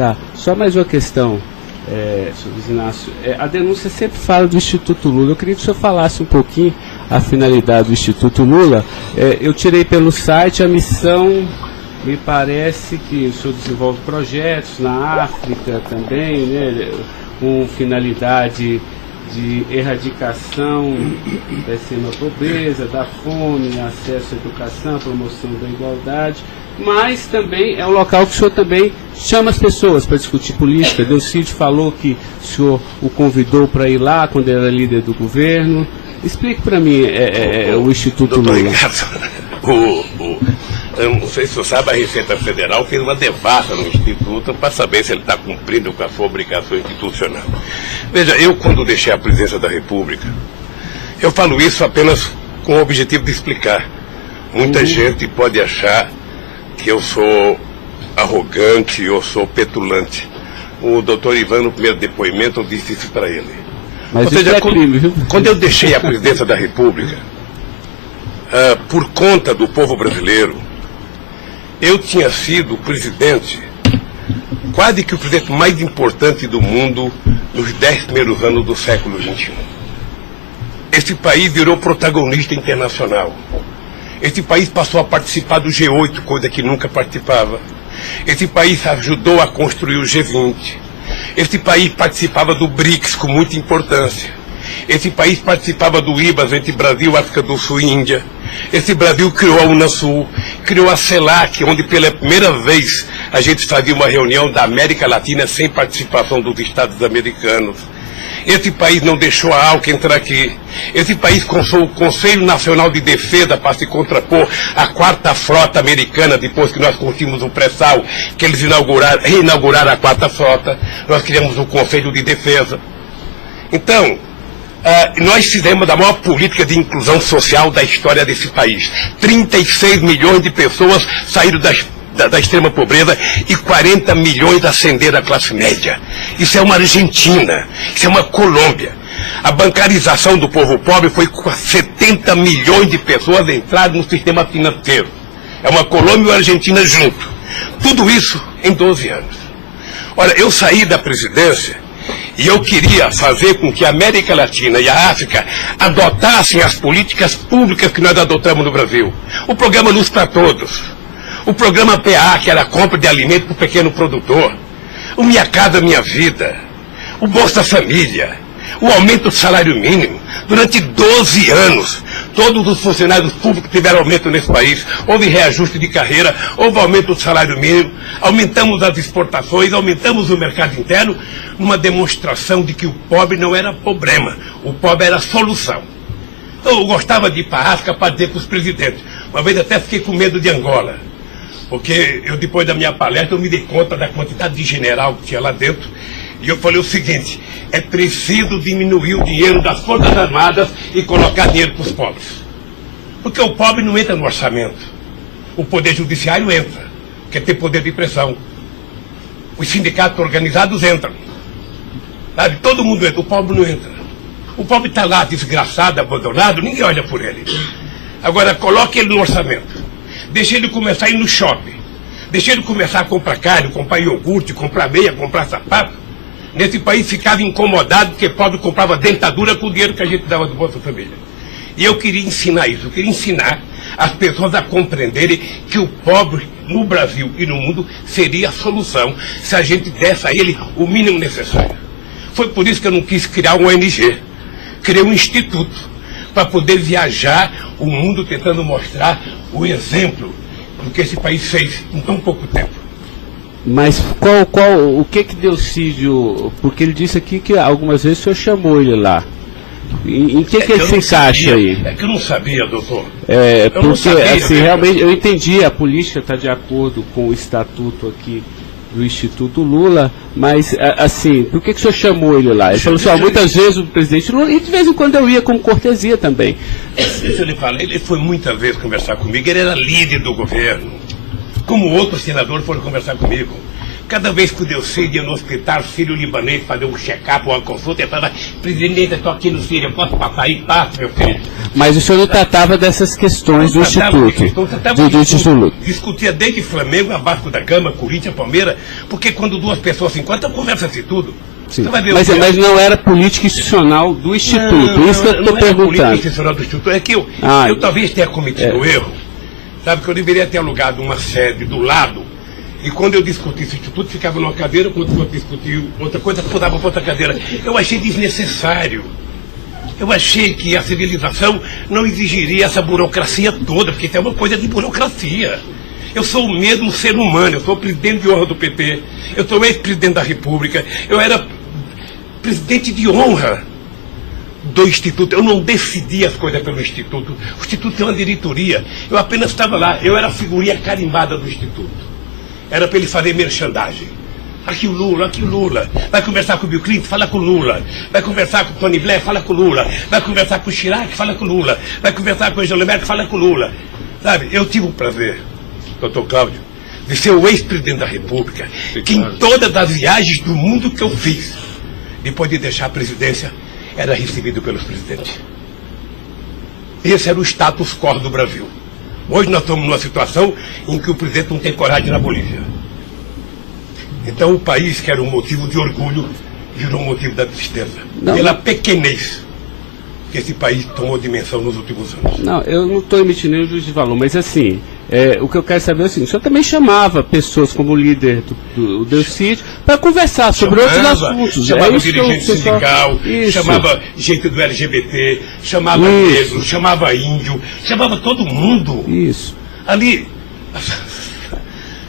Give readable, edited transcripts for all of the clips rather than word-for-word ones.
Tá, só mais uma questão, senhor Luiz Inácio. A denúncia sempre fala do Instituto Lula. Eu queria que o senhor falasse um pouquinho a finalidade do Instituto Lula. Eu tirei pelo site a missão, me parece que o senhor desenvolve projetos na África também, né, com finalidade de erradicação da extrema pobreza, da fome, acesso à educação, promoção da igualdade, mas também é um local que o senhor também chama as pessoas para discutir política. Delcídio falou que o senhor o convidou para ir lá quando era líder do governo. Explique para mim o Instituto Lula. Eu não sei se você sabe, a Receita Federal fez uma devassa no Instituto para saber se ele está cumprindo com a sua obrigação institucional. Veja, eu quando deixei a presidência da República, eu falo isso apenas com o objetivo de explicar. Muita gente pode achar que eu sou arrogante ou sou petulante. O doutor Ivan, no primeiro depoimento, eu disse isso para ele. Mas ou seja, crime, viu? Quando eu deixei a presidência da República, por conta do povo brasileiro, eu tinha sido presidente, quase que o presidente mais importante do mundo nos 10 primeiros anos do século XXI. Esse país virou protagonista internacional. Esse país passou a participar do G8, coisa que nunca participava. Esse país ajudou a construir o G20. Esse país participava do BRICS com muita importância. Esse país participava do IBAS entre Brasil, África do Sul e Índia. Esse Brasil criou a Unasul, criou a CELAC, onde pela primeira vez a gente fazia uma reunião da América Latina sem participação dos Estados americanos. Esse país não deixou a ALC entrar aqui. Esse país construiu o Conselho Nacional de Defesa para se contrapor à 4ª Frota Americana, depois que nós conseguimos o pré-sal, que eles reinauguraram a 4ª Frota. Nós criamos o Conselho de Defesa. Então, nós fizemos a maior política de inclusão social da história desse país. 36 milhões de pessoas saíram da extrema pobreza e 40 milhões ascenderam à classe média. Isso é uma Argentina, isso é uma Colômbia. A bancarização do povo pobre foi com 70 milhões de pessoas entraram no sistema financeiro. É uma Colômbia e uma Argentina junto. Tudo isso em 12 anos. Olha, eu saí da presidência e eu queria fazer com que a América Latina e a África adotassem as políticas públicas que nós adotamos no Brasil. O programa Luz para Todos. O programa PA, que era a compra de alimento para o pequeno produtor. O Minha Casa Minha Vida. O Bolsa Família. O aumento do salário mínimo. Durante 12 anos, todos os funcionários públicos tiveram aumento nesse país. Houve reajuste de carreira, houve aumento do salário mínimo. Aumentamos as exportações, aumentamos o mercado interno, numa demonstração de que o pobre não era problema. O pobre era a solução. Então, eu gostava de ir para a África para dizer para os presidentes. Uma vez até fiquei com medo de Angola. Porque eu, depois da minha palestra, eu me dei conta da quantidade de general que tinha lá dentro. E eu falei o seguinte, é preciso diminuir o dinheiro das Forças Armadas e colocar dinheiro para os pobres. Porque o pobre não entra no orçamento. O Poder Judiciário entra, quer ter poder de pressão. Os sindicatos organizados entram. Sabe? Todo mundo entra, o pobre não entra. O pobre está lá desgraçado, abandonado, ninguém olha por ele. Agora, coloque ele no orçamento. Deixa ele começar a ir no shopping. Deixa ele começar a comprar carne, comprar iogurte, comprar meia, comprar sapato. Nesse país ficava incomodado porque pobre comprava dentadura com o dinheiro que a gente dava do Bolsa Família. E eu queria ensinar isso, eu queria ensinar as pessoas a compreenderem que o pobre no Brasil e no mundo seria a solução se a gente desse a ele o mínimo necessário. Foi por isso que eu não quis criar uma ONG. Criei um instituto para poder viajar o mundo tentando mostrar o exemplo do que esse país fez em tão pouco tempo. Mas o que Delcídio, porque ele disse aqui que algumas vezes o senhor chamou ele lá. Em que ele se encaixa aí? É que eu não sabia, doutor. Porque assim, realmente, eu entendi, a política está de acordo com o estatuto aqui do Instituto Lula, mas assim, por que o senhor chamou ele lá? Ele falou assim, muitas vezes o presidente Lula, e de vez em quando eu ia com cortesia também. Deixa eu lhe falar, ele foi muitas vezes conversar comigo, ele era líder do governo. Como outros senadores foram conversar comigo. Cada vez que o Delcide ia no hospital sírio-libanês fazer um check-up ou uma consulta, ele falava: presidente, eu estou aqui no Sírio, eu posso passar aí? Passa, meu filho. Mas o senhor não tratava dessas questões do Instituto? Discutia desde Flamengo a Vasco da Gama, Corinthians, Palmeiras, porque quando duas pessoas se encontram, conversa-se tudo. Mas não era política institucional do Instituto, isso que eu estou perguntando. Não era política institucional do Instituto, é que eu talvez tenha cometido um erro, sabe, que eu deveria ter alugado uma sede do lado, e quando eu discutisse o Instituto, ficava numa cadeira, quando eu discutia outra coisa, mudava para outra cadeira. Eu achei desnecessário. Eu achei que a civilização não exigiria essa burocracia toda, porque isso é uma coisa de burocracia. Eu sou o mesmo ser humano, eu sou presidente de honra do PT, eu sou ex-presidente da República, eu era presidente de honra do Instituto, eu não decidi as coisas pelo Instituto, o Instituto tem uma diretoria, eu apenas estava lá, eu era a figurinha carimbada do Instituto, era para ele fazer merchandising. Aqui o Lula, vai conversar com o Bill Clinton, fala com o Lula, vai conversar com o Tony Blair, fala com o Lula, vai conversar com o Chirac, fala com o Lula, vai conversar com o Angela Merkel, fala com o Lula. Sabe, eu tive o prazer, doutor Cláudio, de ser o ex-presidente da República, que em todas as viagens do mundo que eu fiz, depois de deixar a presidência, era recebido pelos presidentes. Esse era o status quo do Brasil. Hoje nós estamos numa situação em que o presidente não tem coragem de ir na Bolívia. Então o país, que era um motivo de orgulho, virou um motivo da tristeza. Pela pequenez que esse país tomou dimensão nos últimos anos. Não, eu não estou emitindo nenhum juízo de valor, mas assim, o que eu quero saber é o seguinte: o senhor também chamava pessoas como o líder do Delcide para conversar sobre outros assuntos. Chamava dirigente sindical, chamava gente do LGBT, chamava negro, chamava índio, chamava todo mundo. Isso. Ali,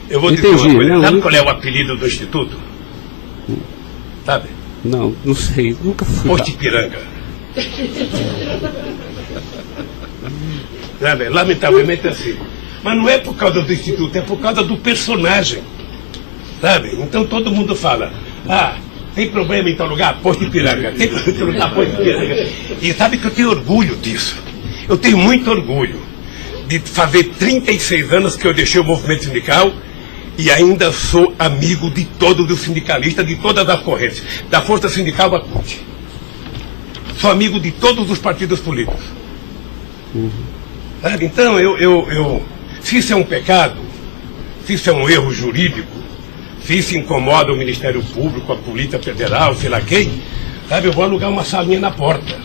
eu vou dizer uma coisa, sabe qual é o apelido do Instituto? Sabe? Não sei, nunca fui. Posto Ipiranga. Sabe? Lamentavelmente é assim. Mas não é por causa do Instituto, é por causa do personagem. Sabe? Então todo mundo fala: tem problema em tal lugar? Posto Ipiranga. Tem problema em tal lugar? Posto Ipiranga. E sabe que eu tenho orgulho disso. Eu tenho muito orgulho de fazer 36 anos que eu deixei o movimento sindical e ainda sou amigo de todos os sindicalistas, de todas as correntes, da Força Sindical à CUT. Sou amigo de todos os partidos políticos. Sabe? Então, se isso é um pecado, se isso é um erro jurídico, se isso incomoda o Ministério Público, a Polícia Federal, sei lá quem, sabe, eu vou alugar uma salinha na porta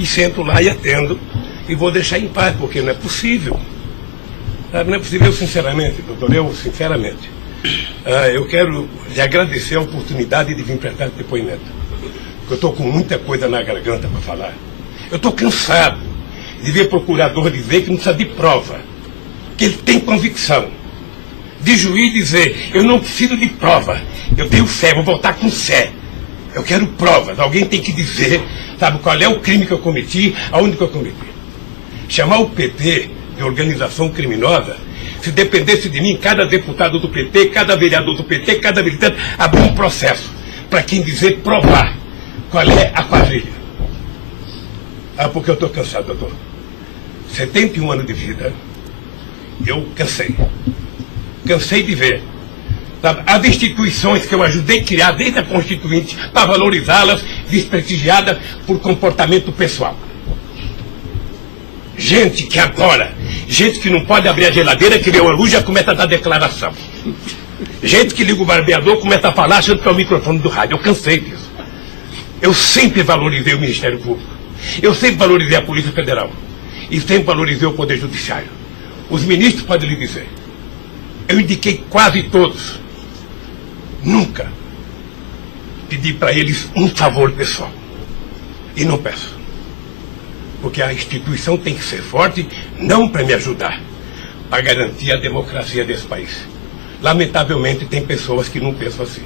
e sento lá e atendo e vou deixar em paz, porque não é possível. Sabe? Não é possível, sinceramente, doutor, sinceramente, eu quero lhe agradecer a oportunidade de vir prestar esse depoimento. Eu estou com muita coisa na garganta para falar. Eu estou cansado de ver procurador dizer que não precisa de prova, que ele tem convicção. De juiz dizer: eu não preciso de prova, eu tenho fé, vou voltar com fé. Eu quero provas, alguém tem que dizer, sabe, qual é o crime que eu cometi, aonde que eu cometi. Chamar o PT de organização criminosa, se dependesse de mim, cada deputado do PT, cada vereador do PT, cada militante, abrir um processo para quem dizer provar qual é a quadrilha. Porque eu estou cansado, doutor. 71 anos de vida, eu cansei. Cansei de ver, sabe, as instituições que eu ajudei a criar desde a Constituinte, para valorizá-las, desprestigiadas por comportamento pessoal. Gente que agora, gente que não pode abrir a geladeira, que vê uma luz, já começa a dar declaração. Gente que liga o barbeador, começa a falar achando que é o microfone do rádio. Eu cansei disso. Eu sempre valorizei o Ministério Público. Eu sempre valorizei a Polícia Federal. E sempre valorizei o Poder Judiciário. Os ministros podem lhe dizer. Eu indiquei quase todos. Nunca pedi para eles um favor pessoal. E não peço. Porque a instituição tem que ser forte, não para me ajudar, para garantir a democracia desse país. Lamentavelmente, tem pessoas que não pensam assim.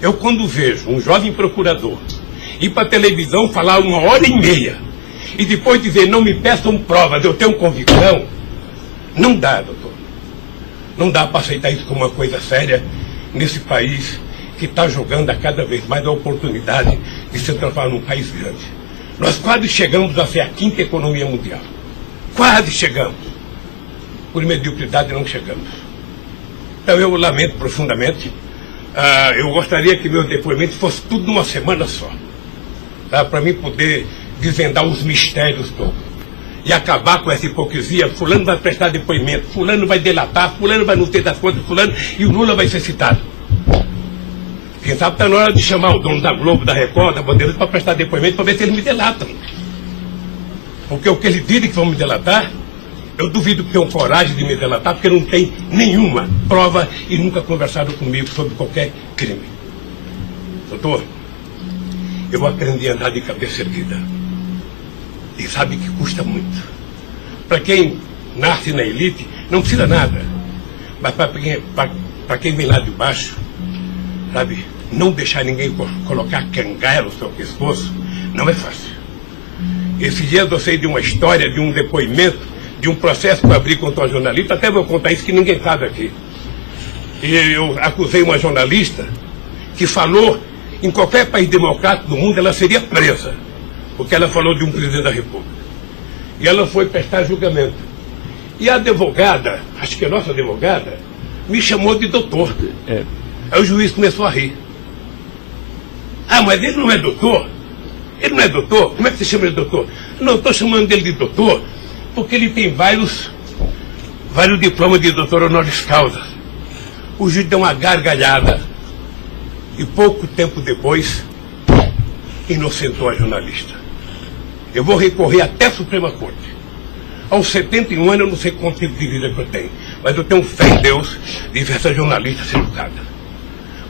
Eu, quando vejo um jovem procurador ir para a televisão falar 1h30 e depois dizer: não me peçam provas, eu tenho convicção, não dá, doutor. Não dá para aceitar isso como uma coisa séria nesse país que está jogando a cada vez mais a oportunidade de se transformar num país grande. Nós quase chegamos a ser a 5ª economia mundial. Quase chegamos. Por mediocridade não chegamos. Então eu lamento profundamente eu gostaria que meu depoimento fosse tudo numa semana só. Tá? Para mim poder desvendar os mistérios todos. E acabar com essa hipocrisia. Fulano vai prestar depoimento, fulano vai delatar, fulano vai não ter das contas, fulano, e o Lula vai ser citado. Quem sabe está na hora de chamar o dono da Globo, da Record, da Bandeirantes para prestar depoimento para ver se eles me delatam. Porque o que eles dizem que vão me delatar, eu duvido que tenham coragem de me delatar, porque não tem nenhuma prova e nunca conversaram comigo sobre qualquer crime. Doutor, eu aprendi a andar de cabeça erguida. E sabe que custa muito. Para quem nasce na elite, não precisa nada. Mas para quem vem lá de baixo, sabe, não deixar ninguém colocar cangaia no seu pescoço, não é fácil. Esses dias eu sei de uma história, de um depoimento, de um processo que eu abri contra uma jornalista, até vou contar isso que ninguém sabe aqui. E eu acusei uma jornalista que falou, em qualquer país democrático do mundo, ela seria presa, porque ela falou de um presidente da República. E ela foi prestar julgamento. E a advogada, acho que a nossa advogada, me chamou de doutor. Aí o juiz começou a rir. Ah, mas ele não é doutor? Ele não é doutor? Como é que você chama ele de doutor? Não, estou chamando dele de doutor porque ele tem vários diplomas de doutor honoris causa. O juiz deu uma gargalhada e pouco tempo depois inocentou a jornalista. Eu vou recorrer até a Suprema Corte. Aos 71 anos eu não sei quanto tempo de vida que eu tenho, mas eu tenho fé em Deus de ver essa jornalista ser julgada.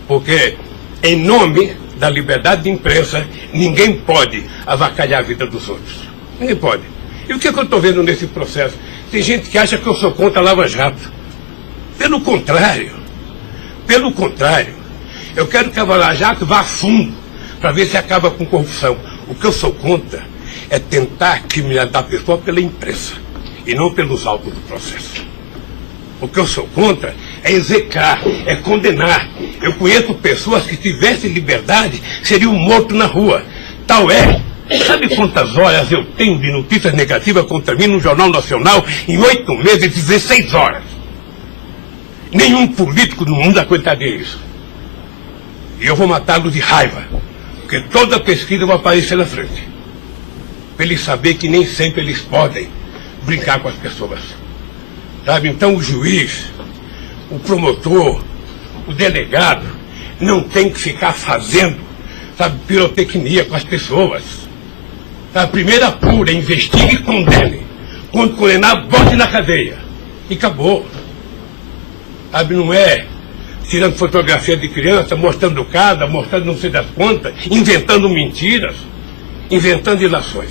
Porque, em nome da liberdade de imprensa, ninguém pode avacalhar a vida dos outros. Ninguém pode. E o que eu estou vendo nesse processo? Tem gente que acha que eu sou contra a Lava Jato. Pelo contrário. Pelo contrário. Eu quero que a Lava Jato vá a fundo para ver se acaba com corrupção. O que eu sou contra é tentar criminalizar a pessoa pela imprensa e não pelos autos do processo. O que eu sou contra é execrar, é condenar. Eu conheço pessoas que, se tivessem liberdade, seriam mortos na rua. Tal é. Sabe quantas horas eu tenho de notícias negativas contra mim no Jornal Nacional em 8 meses, 16 horas? Nenhum político no mundo aguentaria isso. E eu vou matá-lo de raiva, porque toda pesquisa vai aparecer na frente. Para eles saberem que nem sempre eles podem brincar com as pessoas. Sabe? Então o juiz, o promotor, o delegado, não tem que ficar fazendo, sabe, pirotecnia com as pessoas. A primeira apura, investigue e condene. Quando condenar, bote na cadeia. E acabou. Sabe, não é tirando fotografia de criança, mostrando casa, mostrando não sei das quantas, inventando mentiras, inventando ilações.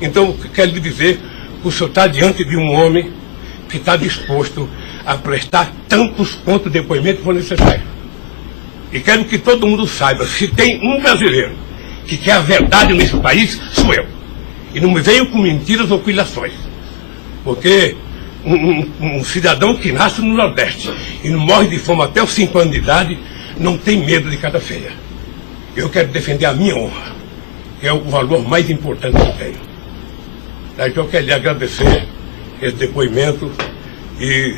Então, quero lhe dizer que o senhor está diante de um homem que está disposto a prestar tantos quanto depoimentos for necessário. E quero que todo mundo saiba, se tem um brasileiro que quer a verdade nesse país, sou eu. E não me venham com mentiras ou com ilações. Porque um cidadão que nasce no Nordeste e não morre de fome até os 5 anos de idade, não tem medo de cara feia. Eu quero defender a minha honra, que é o valor mais importante que eu tenho. Então eu quero lhe agradecer esse depoimento e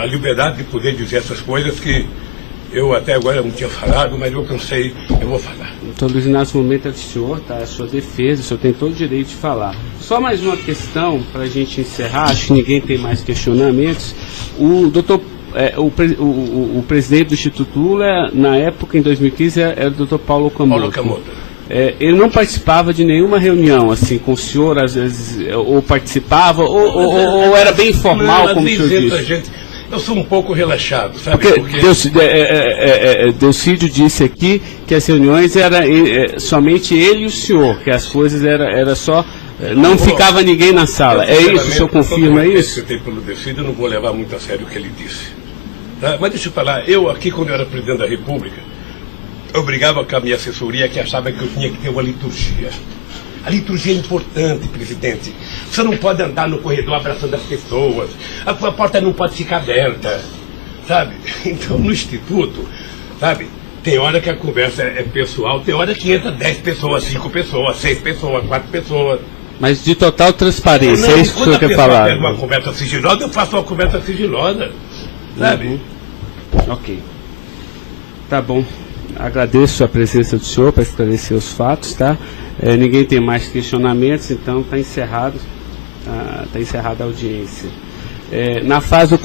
a liberdade de poder dizer essas coisas que eu até agora não tinha falado, mas eu cansei, eu vou falar. Doutor Luiz Inácio, o momento é do senhor, tá? A sua defesa, o senhor tem todo o direito de falar. Só mais uma questão para a gente encerrar, acho que ninguém tem mais questionamentos. O presidente do Instituto Lula, na época, em 2015, era o doutor Paulo Camoto. Ele não participava de nenhuma reunião, assim, com o senhor, às vezes, ou participava, ou era bem informal, não, como o senhor disse? Eu sou um pouco relaxado, sabe? Porque Delcídio disse aqui que as reuniões eram somente ele e o senhor, que as coisas era só... Não ficava ninguém na sala. É isso? O senhor confirma isso? Eu respeitei pelo Delcídio, eu não vou levar muito a sério o que ele disse. Tá? Mas deixa eu falar, eu aqui, quando eu era presidente da República, eu brigava com a minha assessoria que achava que eu tinha que ter uma liturgia. A liturgia é importante, presidente. Você não pode andar no corredor abraçando as pessoas. A porta não pode ficar aberta, sabe? Então, no Instituto, sabe, tem hora que a conversa é pessoal, tem hora que entra 10 pessoas, 5 pessoas, 6 pessoas, 4 pessoas. Mas de total transparência, é isso que o senhor quer falar? Quando uma conversa sigilosa, eu faço uma conversa sigilosa, sabe? Ok. Tá bom. Agradeço a presença do senhor para esclarecer os fatos, tá? Ninguém tem mais questionamentos, então está encerrado a audiência. Na fase do